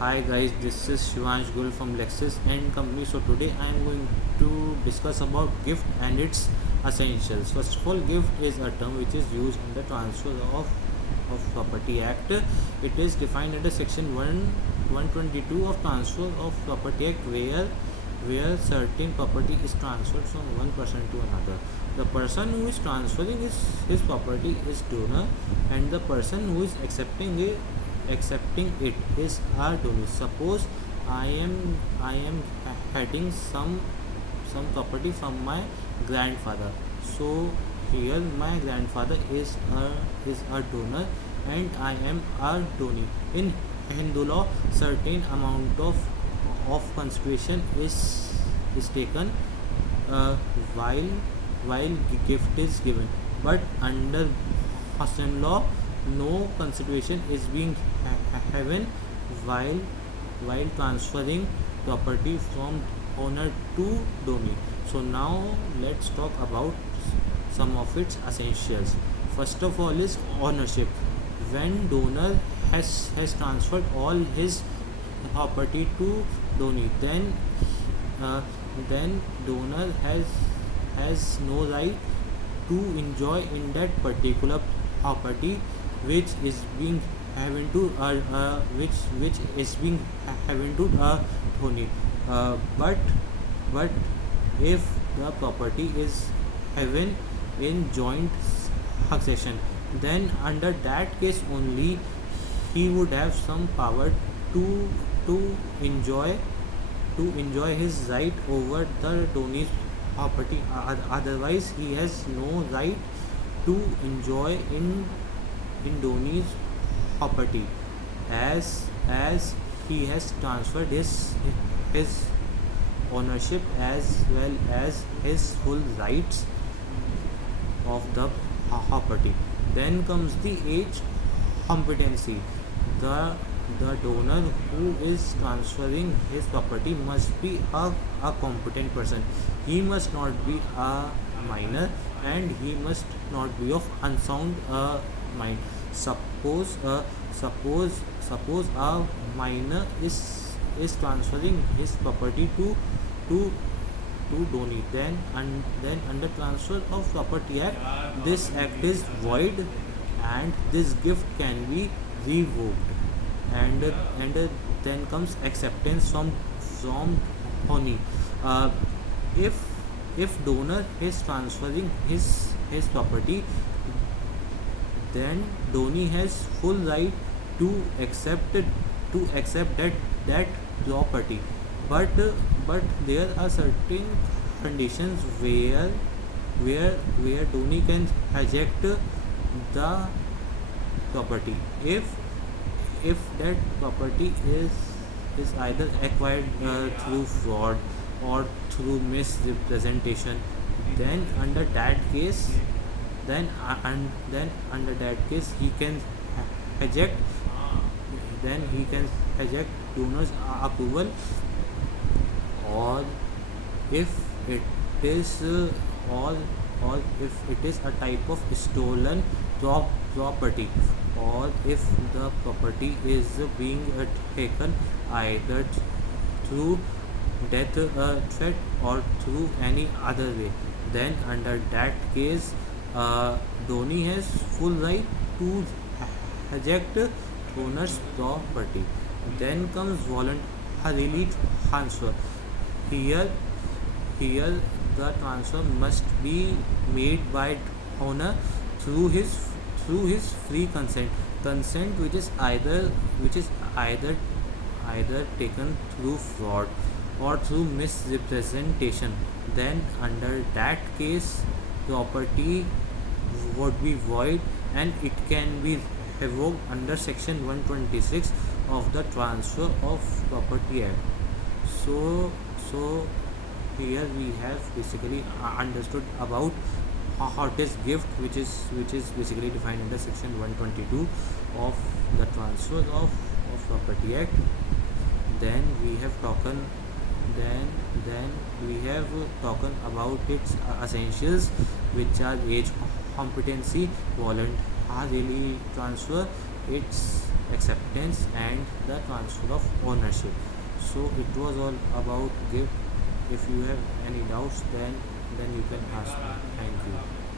Hi guys, this is Shivansh Gul from Lexus and Company. So today I am going to discuss about gift and its essentials. First of all, gift is a term which is used in the Transfer of Property Act. It is defined under Section 122 of Transfer of Property Act, where certain property is transferred from one person to another. The person who is transferring his property is donor, and the person who is accepting it is our donor. Suppose I am having some property from my grandfather. So here my grandfather is a donor and I am a donor. In Hindu law, certain amount of consideration is taken uh, while while gift is given, but under Muslim law no consideration is being given while transferring property from owner to donee. So now let's talk about some of its essentials. First of all is ownership. When donor has transferred all his property to donee, uh, then donor has no right to enjoy in that particular property which is being given to which is being given to donee. But if the property is given in joint succession, then under that case only he would have some power to to enjoy his right over the donor's property. Otherwise he has no right to enjoy in donor's property, as he has transferred his ownership as well as his full rights of the property. Then comes the age competency. The donor who is transferring his property must be a competent person. He must not be a minor and he must not be of unsound mind. Suppose a minor is transferring his property to donee, then under Transfer of Property Act, this act is void and this gift can be revoked. And then comes acceptance from donee. uh, if donor is transferring his property, then donee has full right to accept that property. But there are certain conditions where donee can reject the property. If that property is either acquired through fraud or through misrepresentation, then under that case then under that case he can reject donor's approval. Or if it is or if it is a type of stolen property, or if the property is being taken either through death threat or through any other way, then under that case donee has full right to reject owner's property. Then comes voluntarily transfer. Here here the transfer must be made by owner through his free consent which is either taken through fraud or through misrepresentation. Then under that case property would be void and it can be revoked under section 126 of the Transfer of Property Act. So here we have basically understood about what is gift, which is basically defined under section 122 of the Transfer of Property Act. Then we have talked about its essentials, which are age competency, voluntary transfer, its acceptance and the transfer of ownership. So it was all about gift. If you have any doubts, then you can ask me. Thank you.